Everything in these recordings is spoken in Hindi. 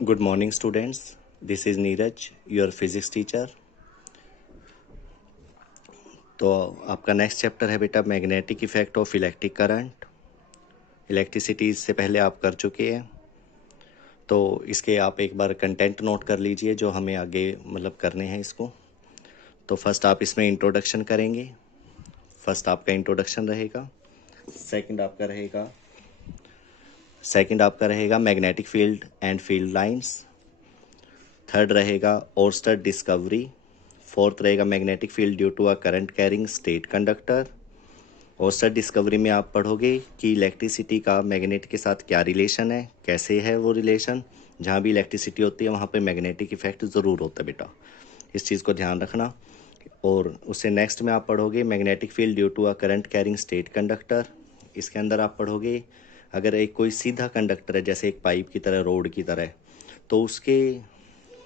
Good morning, students. This is Neeraj, your physics teacher. तो आपका नेक्स्ट चैप्टर है बेटा magnetic effect of electric current. Electricity इससे पहले आप कर चुके हैं, तो इसके आप एक बार कंटेंट नोट कर लीजिए जो हमें आगे मतलब करने हैं इसको। तो फर्स्ट आप इसमें इंट्रोडक्शन करेंगे। फर्स्ट आपका इंट्रोडक्शन रहेगा। सेकंड आपका रहेगा magnetic field and field lines. Third रहेगा ओर्स्टर डिस्कवरी। फोर्थ रहेगा magnetic field due to a current carrying straight conductor. Oersted discovery में आप पढ़ोगे कि इलेक्ट्रिसिटी का मैग्नेट के साथ क्या रिलेशन है, कैसे है वो रिलेशन। जहाँ भी इलेक्ट्रिसिटी होती है वहाँ पे मैग्नेटिक इफेक्ट ज़रूर होता है बेटा, इस चीज़ को ध्यान रखना। और उससे नेक्स्ट में आप पढ़ोगे magnetic field due to a current carrying straight conductor. इसके अंदर आप पढ़ोगे अगर एक कोई सीधा कंडक्टर है जैसे एक पाइप की तरह, रोड की तरह, तो उसके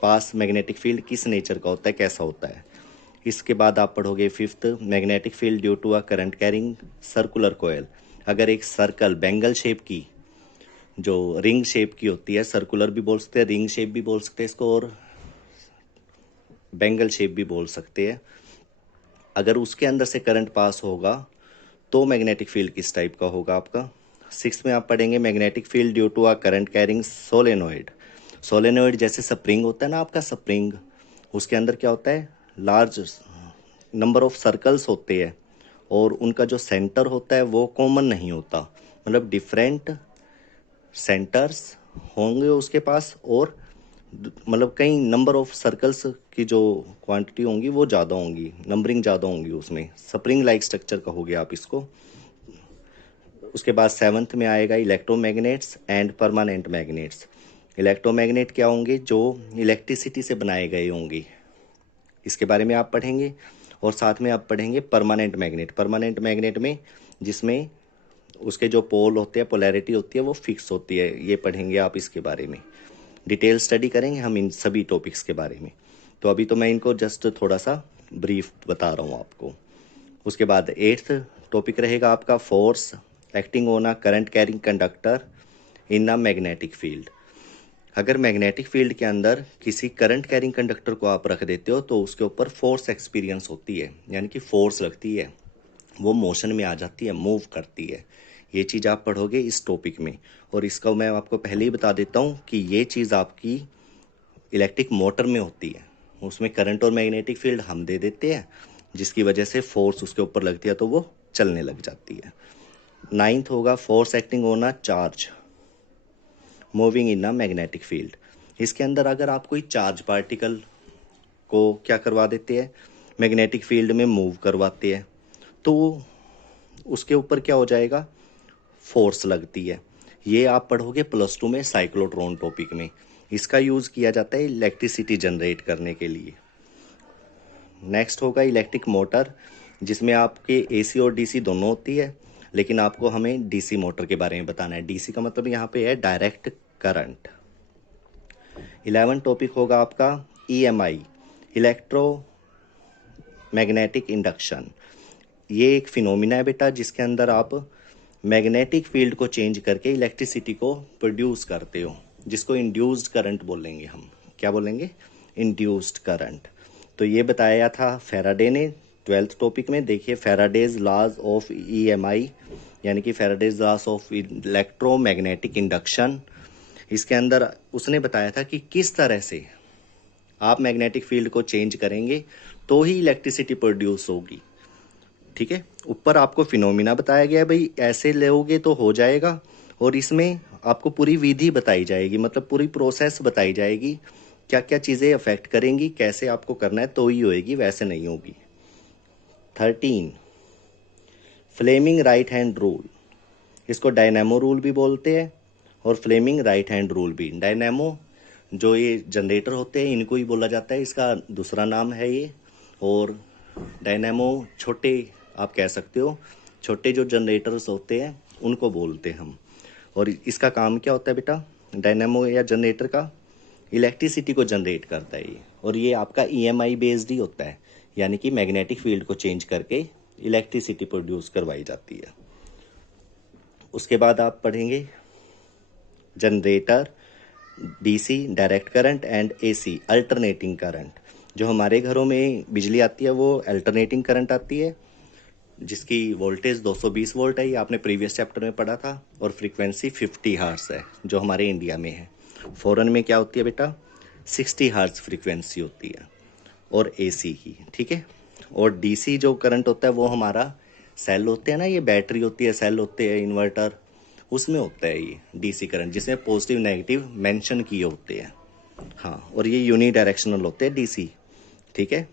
पास मैग्नेटिक फील्ड किस नेचर का होता है, कैसा होता है। इसके बाद आप पढ़ोगे fifth magnetic field due to a current carrying circular coil. अगर एक सर्कल बैंगल शेप की, जो रिंग शेप की होती है, सर्कुलर भी बोल सकते हैं, रिंग शेप भी बोल सकते हैं इसको, और बैंगल शेप भी बोल सकते हैं, अगर उसके अंदर से करंट पास होगा तो मैग्नेटिक फील्ड किस टाइप का होगा आपका। सिक्स में आप पढ़ेंगे magnetic field due to a current carrying solenoid. Solenoid जैसे स्प्रिंग होता है ना आपका स्प्रिंग, उसके अंदर क्या होता है, लार्ज नंबर ऑफ सर्कल्स होते हैं और उनका जो सेंटर होता है वो कॉमन नहीं होता, मतलब डिफरेंट सेंटर्स होंगे उसके पास, और मतलब कई नंबर ऑफ सर्कल्स की जो क्वांटिटी होंगी वो ज़्यादा होंगी, नंबरिंग ज़्यादा होंगी उसमें, स्प्रिंग लाइक स्ट्रक्चर कहोगे आप इसको। उसके बाद सेवन्थ में आएगा electromagnets and permanent magnets. Electromagnet क्या होंगे, जो इलेक्ट्रिसिटी से बनाए गए होंगे, इसके बारे में आप पढ़ेंगे। और साथ में आप पढ़ेंगे परमानेंट मैग्नेट। परमानेंट मैग्नेट में जिसमें उसके जो पोल होते हैं, पोलैरिटी होती है वो फिक्स होती है, ये पढ़ेंगे आप इसके बारे में। डिटेल स्टडी करेंगे हम इन सभी टॉपिक्स के बारे में। तो अभी तो मैं इनको जस्ट थोड़ा सा ब्रीफ बता रहा हूँ आपको। उसके बाद एट्थ टॉपिक रहेगा आपका force acting on a current carrying conductor in a magnetic field. अगर मैग्नेटिक फील्ड के अंदर किसी करंट कैरिंग कंडक्टर को आप रख देते हो तो उसके ऊपर फोर्स एक्सपीरियंस होती है, यानी कि फोर्स लगती है, वो मोशन में आ जाती है, मूव करती है। ये चीज़ आप पढ़ोगे इस टॉपिक में। और इसका मैं आपको पहले ही बता देता हूँ कि ये चीज़ आपकी इलेक्ट्रिक मोटर में होती है, उसमें करंट और मैग्नेटिक फील्ड हम दे देते हैं, जिसकी वजह से फोर्स उसके ऊपर लगती है तो वो चलने लग जाती है। नाइन्थ होगा force acting on a charge moving in a magnetic field. इसके अंदर अगर आप कोई चार्ज पार्टिकल को क्या करवा देते हैं, मैग्नेटिक फील्ड में मूव करवाते हैं, तो उसके ऊपर क्या हो जाएगा, फोर्स लगती है। ये आप पढ़ोगे प्लस टू में साइक्लोट्रॉन टॉपिक में। इसका यूज़ किया जाता है इलेक्ट्रिसिटी जनरेट करने के लिए। नेक्स्ट होगा इलेक्ट्रिक मोटर, जिसमें आपके एसी और डीसी दोनों होती है, लेकिन आपको हमें डीसी मोटर के बारे में बताना है। डीसी का मतलब यहाँ पे है डायरेक्ट करंट। 11 टॉपिक होगा आपका ईएमआई, इलेक्ट्रो मैग्नेटिक इंडक्शन। ये एक फिनोमिना है बेटा जिसके अंदर आप मैग्नेटिक फील्ड को चेंज करके इलेक्ट्रिसिटी को प्रोड्यूस करते हो, जिसको इंड्यूस्ड करंट बोलेंगे हम। क्या बोलेंगे, इंड्यूस्ड करंट। तो ये बताया था फैराडे ने 12th टॉपिक में। देखिए फैराडेज लॉज ऑफ ईएमआई, यानी कि Faraday's laws of electromagnetic induction. इसके अंदर उसने बताया था कि किस तरह से आप मैग्नेटिक फील्ड को चेंज करेंगे तो ही इलेक्ट्रिसिटी प्रोड्यूस होगी। ठीक है, ऊपर आपको फिनोमिना बताया गया है, भाई ऐसे लोगे तो हो जाएगा, और इसमें आपको पूरी विधि बताई जाएगी, मतलब पूरी प्रोसेस बताई जाएगी, क्या क्या चीज़ें अफेक्ट करेंगी, कैसे आपको करना है तो ही होएगी, वैसे नहीं होगी। 13 फ्लेमिंग राइट हैंड रूल। इसको डायनेमो रूल भी बोलते हैं और फ्लेमिंग राइट हैंड रूल भी। डायनेमो जो ये जनरेटर होते हैं इनको ही बोला जाता है, इसका दूसरा नाम है ये। और डायनेमो छोटे आप कह सकते हो, छोटे जो जनरेटर्स होते हैं उनको बोलते हैं हम। और इसका काम क्या होता है बेटा, डायनेमो या जनरेटर का, इलेक्ट्रिसिटी को जनरेट करता है ये। और ये आपका ईएमआई बेस्ड ही होता है, यानी कि मैग्नेटिक फील्ड को चेंज करके इलेक्ट्रिसिटी प्रोड्यूस करवाई जाती है। उसके बाद आप पढ़ेंगे generator DC direct current and AC alternating current. जो हमारे घरों में बिजली आती है वो अल्टरनेटिंग करंट आती है, जिसकी वोल्टेज 220 वोल्ट है, ये आपने प्रीवियस चैप्टर में पढ़ा था, और फ्रीक्वेंसी 50 हर्ट्ज है जो हमारे इंडिया में है। फॉरेन में क्या होती है बेटा, 60 हर्ट्ज फ्रीक्वेंसी होती है, और एसी की, ठीक है। और डीसी जो करंट होता है वो हमारा सेल होते हैं ना, ये बैटरी होती है, सेल होते हैं, इन्वर्टर, उसमें होता है ये डीसी करंट, जिसमें पॉजिटिव नेगेटिव मेंशन किए होते हैं। हाँ, और ये यूनी डायरेक्शनल होते हैं डीसी, ठीक है।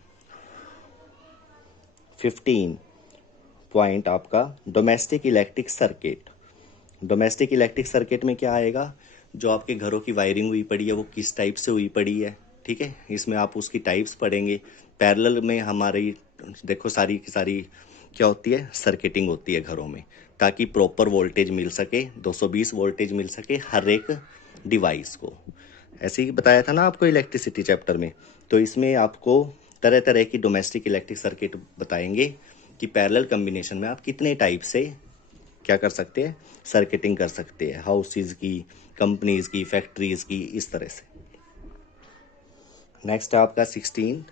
15 पॉइंट आपका domestic electric circuit. Domestic electric circuit में क्या आएगा, जो आपके घरों की वायरिंग हुई पड़ी है वो किस टाइप से हुई पड़ी है, ठीक है। इसमें आप उसकी टाइप्स पढ़ेंगे। पैरेलल में हमारी देखो सारी की सारी क्या होती है, सर्किटिंग होती है घरों में, ताकि प्रॉपर वोल्टेज मिल सके, 220 वोल्टेज मिल सके हर एक डिवाइस को। ऐसे ही बताया था ना आपको इलेक्ट्रिसिटी चैप्टर में। तो इसमें आपको तरह तरह की डोमेस्टिक इलेक्ट्रिक सर्किट बताएंगे कि पैरेलल कम्बिनेशन में आप कितने टाइप से क्या कर सकते हैं, सर्किटिंग कर सकते हैं, हाउसेज की, कंपनीज की, फैक्ट्रीज की, इस तरह से। नेक्स्ट है आपका 16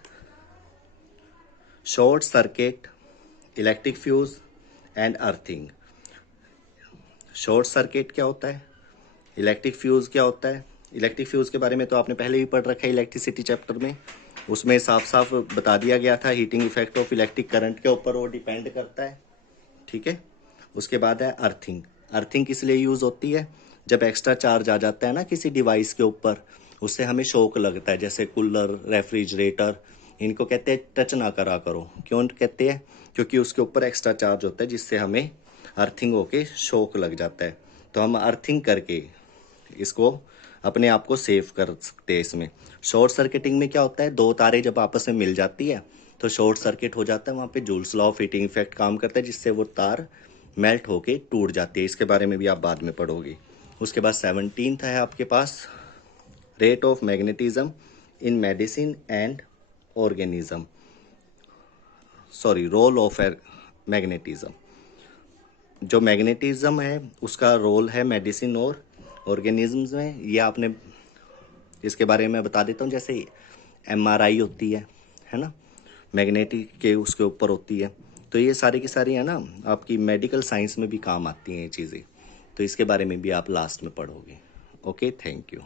short circuit, electric fuse and earthing. Short circuit क्या होता है, इलेक्ट्रिक फ्यूज क्या होता है। इलेक्ट्रिक फ्यूज के बारे में तो आपने पहले भी पढ़ रखा है इलेक्ट्रिसिटी चैप्टर में, उसमें साफ साफ बता दिया गया था heating effect of electric current के ऊपर वो डिपेंड करता है, ठीक है। उसके बाद है अर्थिंग। अर्थिंग किस लिए यूज़ होती है, जब एक्स्ट्रा चार्ज आ जाता है ना किसी डिवाइस के ऊपर, उससे हमें शॉक लगता है, जैसे कूलर, रेफ्रिजरेटर, इनको कहते हैं टच ना करा करो। क्यों कहते हैं, क्योंकि उसके ऊपर एक्स्ट्रा चार्ज होता है जिससे हमें अर्थिंग होके शॉक लग जाता है। तो हम अर्थिंग करके इसको अपने आप को सेव कर सकते हैं इसमें। शॉर्ट सर्किटिंग में क्या होता है, दो तारे जब आपस में मिल जाती है तो शॉर्ट सर्किट हो जाता है, वहाँ पे joules law of heating effect काम करता है, जिससे वो तार मेल्ट होके टूट जाती है। इसके बारे में भी आप बाद में पढ़ोगे। उसके बाद 17th है आपके पास rate of magnetism in medicine and organism, sorry role of magnetism. जो मैग्नेटिज्म है उसका रोल है मेडिसिन और ऑर्गेनिजम्स में, ये आपने इसके बारे में बता देता हूँ। जैसे एमआरआई होती है ना, मैग्नेटिक के उसके ऊपर होती है। तो ये सारी की सारी है ना आपकी मेडिकल साइंस में भी काम आती हैं ये चीज़ें। तो इसके बारे में भी आप लास्ट में पढ़ोगे। Okay, thank you.